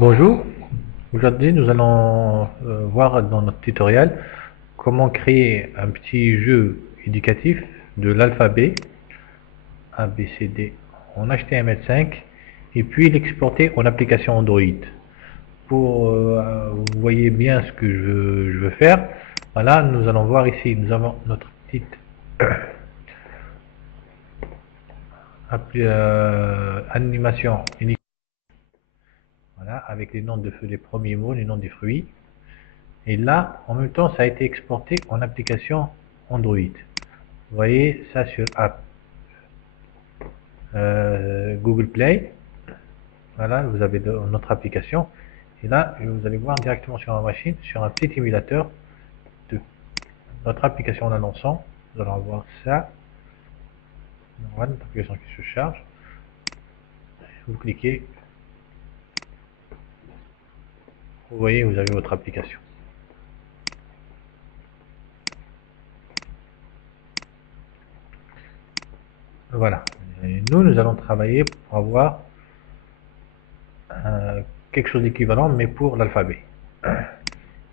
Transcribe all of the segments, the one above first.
Bonjour, aujourd'hui nous allons voir dans notre tutoriel comment créer un petit jeu éducatif de l'alphabet A, B, C, D en HTML5 et puis l'exporter en application Android. Pour vous voyez bien ce que je veux faire, voilà, nous allons voir ici, nous avons notre petite animation initiale, voilà, avec les noms les premiers mots, les noms des fruits. Et là, en même temps, ça a été exporté en application Android. Vous voyez ça sur App Google Play. Voilà, vous avez notre application. Et là, vous allez voir directement sur la machine, sur un petit émulateur de notre application en annonçant. Nous allons voir ça. Voilà, notre application qui se charge. Vous cliquez. Vous voyez, vous avez votre application. Voilà. Et nous allons travailler pour avoir quelque chose d'équivalent, mais pour l'alphabet.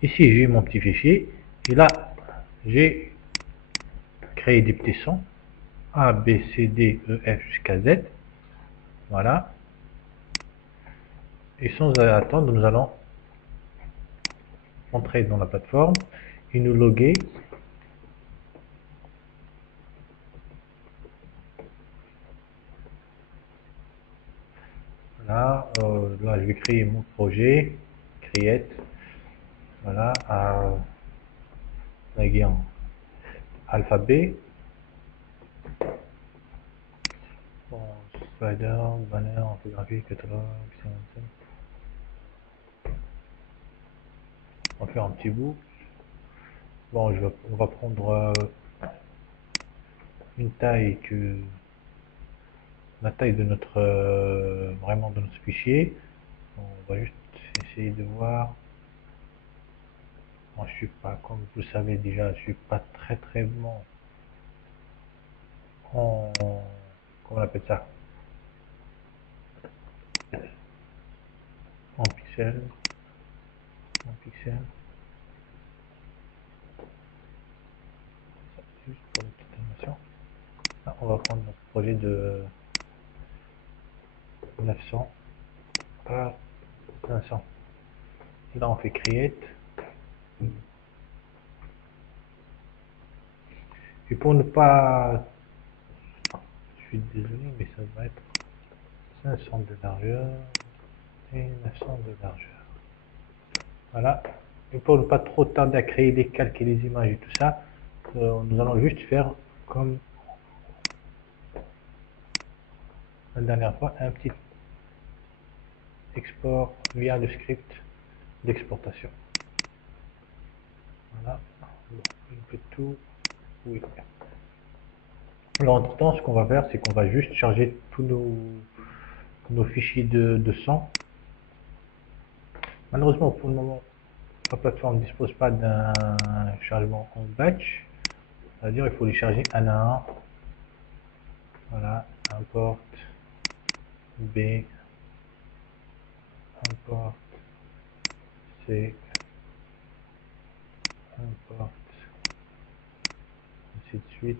Ici, j'ai mon petit fichier. Et là, j'ai créé des petits sons. A, B, C, D, E, F jusqu'à Z. Voilà. Et sans attendre, nous allons entrer dans la plateforme et nous loguer. Là, là, je vais créer mon projet. Create. Voilà. En alphabet. Bon, slider, banner, infographie, catalogue, on va faire un petit bout. Bon, on va prendre une taille la taille de notre vraiment de notre fichier. On va juste essayer de voir. Moi, je suis pas, comme vous savez déjà, je suis pas très bon en, comment on appelle ça, en pixels, en pixels. Juste pour une petite animation. Là, on va prendre notre projet de 900 par 500. Et là, on fait create. Et pour ne pas, je suis désolé, mais ça va être 500 de largeur et 900 de largeur. Voilà. Et pour ne pas trop tarder à créer les calques et les images et tout ça, nous allons juste faire comme la dernière fois un petit export via le script d'exportation. Voilà. Bon, un peu tout. Oui. Alors, entre temps, ce qu'on va faire, c'est qu'on va juste charger tous nos fichiers de son. Malheureusement, pour le moment, la plateforme ne dispose pas d'un chargement en batch. C'est-à-dire il faut les charger un à un. Voilà, import B, import C, import, ainsi de suite.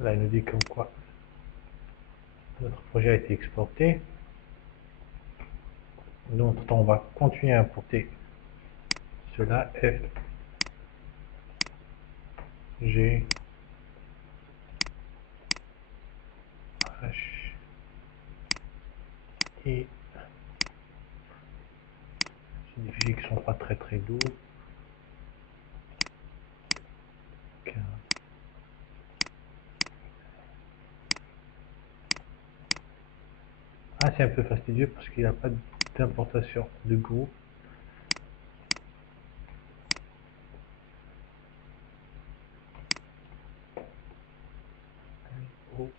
Là, il nous dit comme quoi notre projet a été exporté. Nous, entre temps, on va continuer à importer cela. F, G, H, I. C'est des fichiers qui ne sont pas très lourds. Ah, c'est un peu fastidieux parce qu'il n'y a pas d'importation de groupe. Oh.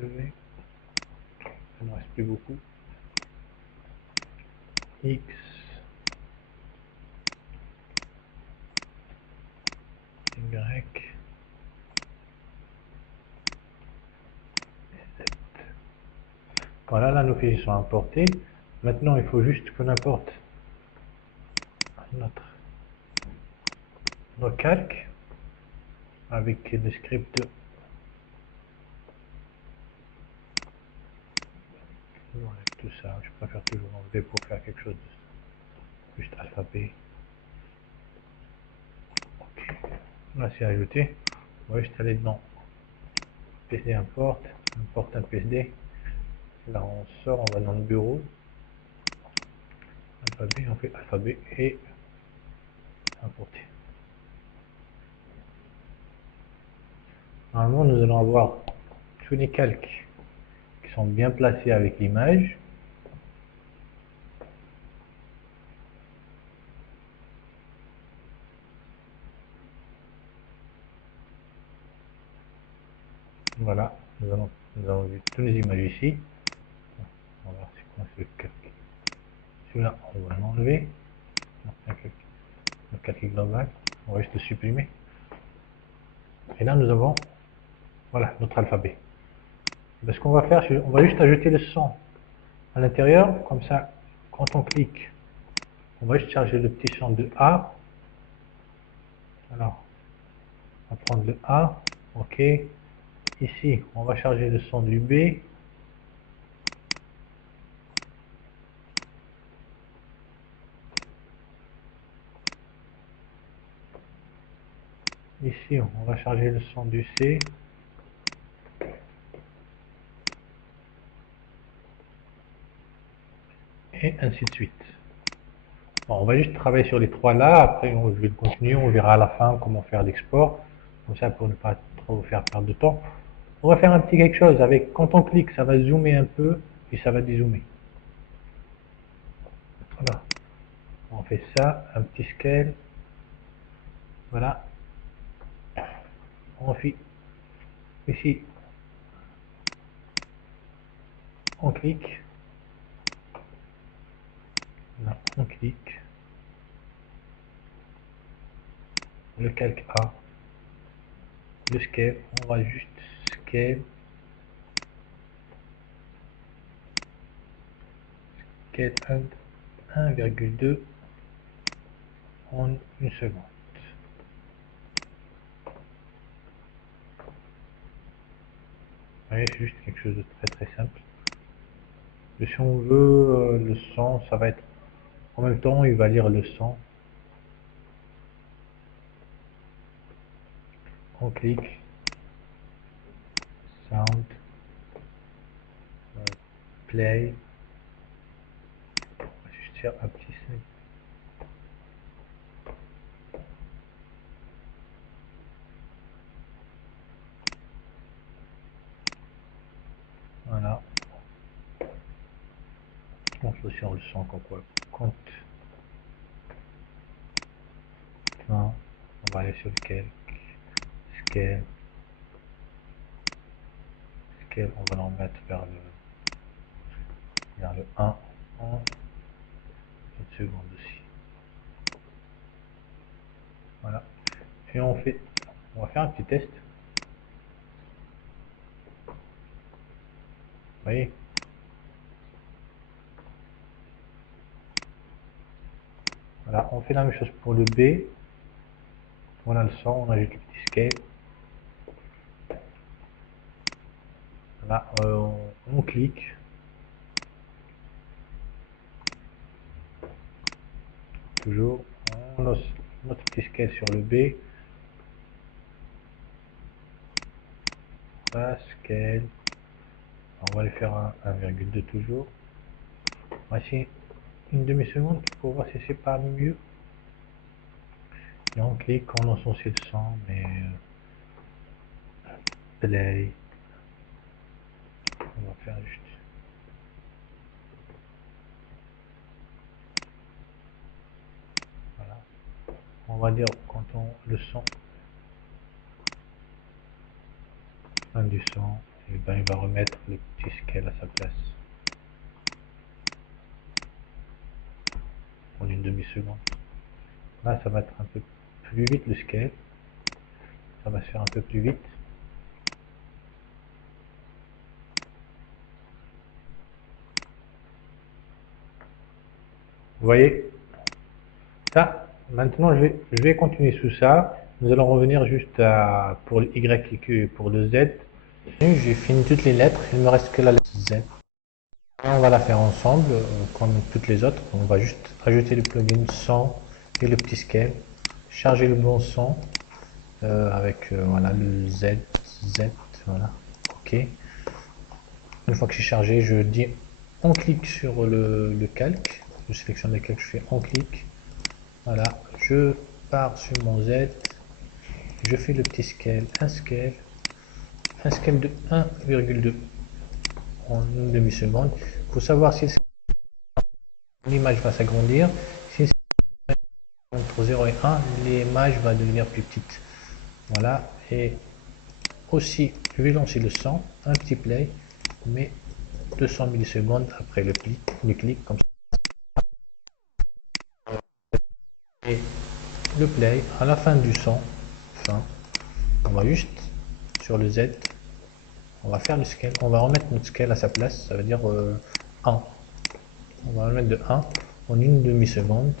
W, il ne reste plus beaucoup. X, Y, Z. Voilà, là nos fichiers sont importés. Maintenant, il faut juste qu'on importe nos calques avec le script. Tout ça, je préfère toujours enlever pour faire quelque chose de juste alphabet. Ok. Là, c'est ajouté. On va juste aller dans PSD import, importe un PSD. Là, on sort, on va dans le bureau. Alphabet, on fait alphabet et importer. Normalement, nous allons avoir tous les calques qui sont bien placés avec l'image. Voilà, nous avons vu toutes les images ici. On va voir c'est quoi ce calque. Celui-là, on va l'enlever. Le calque global, on va juste le supprimer. Et là, nous avons voilà notre alphabet. Ben, ce qu'on va faire, on va juste ajouter le son à l'intérieur, comme ça, quand on clique, on va juste charger le petit son de A. Alors, on va prendre le A, ok. Ici, on va charger le son du B. Ici, on va charger le son du C. Et ainsi de suite. Bon, on va juste travailler sur les trois là, après je vais continuer, on verra à la fin comment faire l'export, comme ça pour ne pas trop vous faire perdre de temps. On va faire un petit quelque chose avec, quand on clique, ça va zoomer un peu et ça va dézoomer. Voilà, on fait ça, un petit scale, voilà, on fait ici, on clique, là, on clique, le calque A, le scale, on va juste scale, 1,2 en une seconde. Vous voyez, c'est juste quelque chose de très simple. Et si on veut le son, ça va être en même temps, il va lire le son. On clique, sound, play. On va juste faire un petit son. Voilà. On se sur le son comme quoi. Compte. Non. On va aller sur lequel. Scale. Scale, on va l'en mettre vers le 1. En une seconde aussi. Voilà. Et on va faire un petit test. Vous voyez? Voilà, on fait la même chose pour le B. Voilà le son, on ajoute le petit scale. Là, on clique. Toujours, on lance notre petit scale sur le B. Là, scale. On va aller faire un 1,2 toujours. On va essayer une demi-seconde pour voir si c'est pas mieux. Et on clique, on lance aussi le son, mais play. On va faire juste. Voilà. On va dire quand le son, fin du son, Et ben, il va remettre le petit scale à sa place en une demi-seconde. Là, ça va être un peu plus vite le scale. Ça va se faire un peu plus vite. Vous voyez ça? Maintenant, je vais continuer sous ça. Nous allons revenir juste pour le Y et pour le Z. J'ai fini toutes les lettres. Il ne me reste que la lettre Z. On va la faire ensemble, comme toutes les autres. On va juste ajouter le plugin son et le petit scale. Charger le bon son avec voilà, le Z, voilà. OK. Une fois que c'est chargé, je dis on clique sur le calque. Je sélectionne le calque, je fais on clique. Voilà, je pars sur mon Z, je fais le petit scale, un scale de 1,2 en une demi-seconde. Il faut savoir si l'image va s'agrandir. Si c'est entre 0 et 1, l'image va devenir plus petite. Voilà, et aussi, je vais lancer le son, un petit play, mais 200 millisecondes après le clic, comme ça. Et le play, à la fin du son, fin, on va juste sur le Z, on va faire le scale, on va remettre notre scale à sa place, ça veut dire 1. On va le mettre de 1 en une demi-seconde.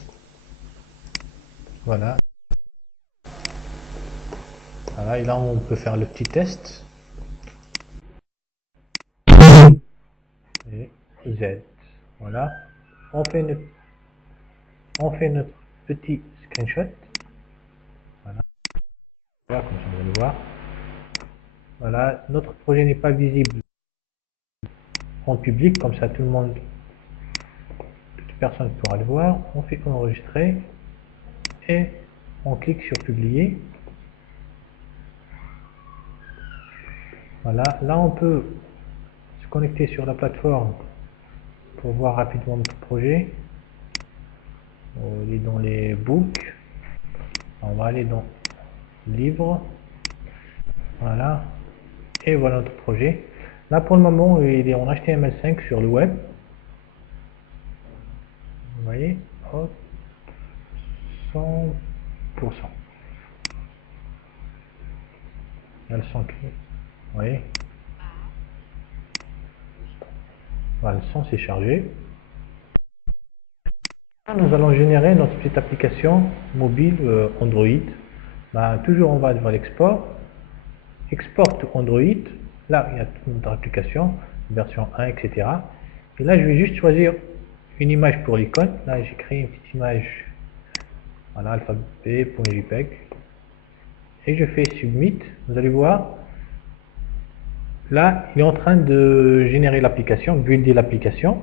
Voilà. Voilà, et là on peut faire le petit test. Et Z. Voilà. On fait notre petit screenshot. Voilà. Voilà, comme ça vous allez voir. Voilà, notre projet n'est pas visible en public, comme ça tout le monde, toute personne pourra le voir. On fait enregistrer et on clique sur publier. Voilà, là on peut se connecter sur la plateforme pour voir rapidement notre projet. On est dans les books, on va aller dans livres, voilà, et voilà notre projet. Là pour le moment il est en HTML5 sur le web, vous voyez, hop, 100%. Il y a le son qui, vous voyez, voilà, le son s'est chargé. Nous allons générer notre petite application mobile Android. Toujours on va devant l'export, export Android. Là il y a toute notre application, version 1, etc. Et là je vais juste choisir une image pour l'icône. Là j'ai créé une petite image, voilà, alphabet.jpg, et je fais submit. Vous allez voir, là il est en train de générer l'application, builder l'application.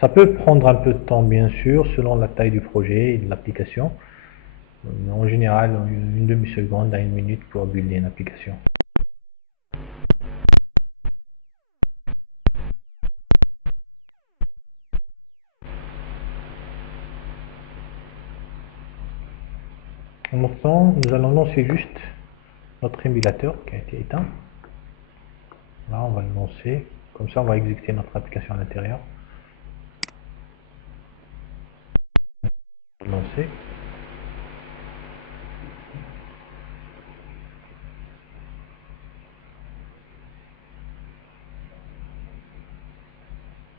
Ça peut prendre un peu de temps bien sûr, selon la taille du projet et de l'application. En général, une demi-seconde à une minute pour builder une application. En même temps, nous allons lancer juste notre émulateur qui a été éteint. Là, on va le lancer. Comme ça, on va exécuter notre application à l'intérieur. Lancer.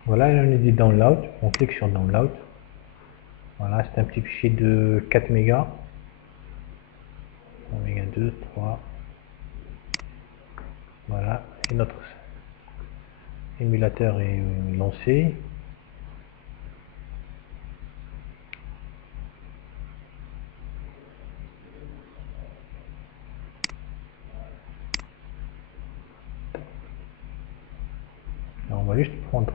Voilà, là, on est dit download. On clique sur download. Voilà, c'est un petit fichier de 4 mégas. 1 méga 2, 3. Voilà, et notre émulateur est lancé. Alors, on va juste prendre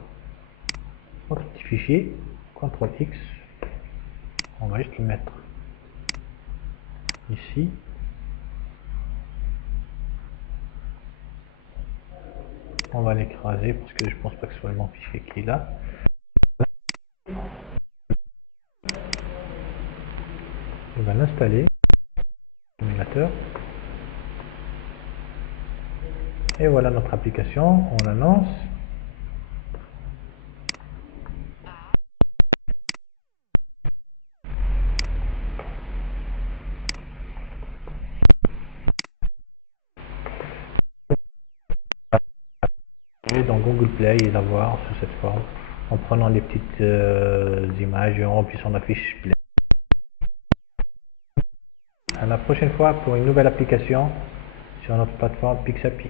notre petit fichier, CTRL X, on va juste le mettre ici. On va l'écraser parce que je pense pas que ce soit le bon fichier qui est là. On va l'installer, l'émulateur. Et voilà notre application, on la lance. Et dans Google Play et la voir sous cette forme, en prenant les petites images et en remplissant la fiche Play. À la prochaine fois pour une nouvelle application sur notre plateforme Pixapi.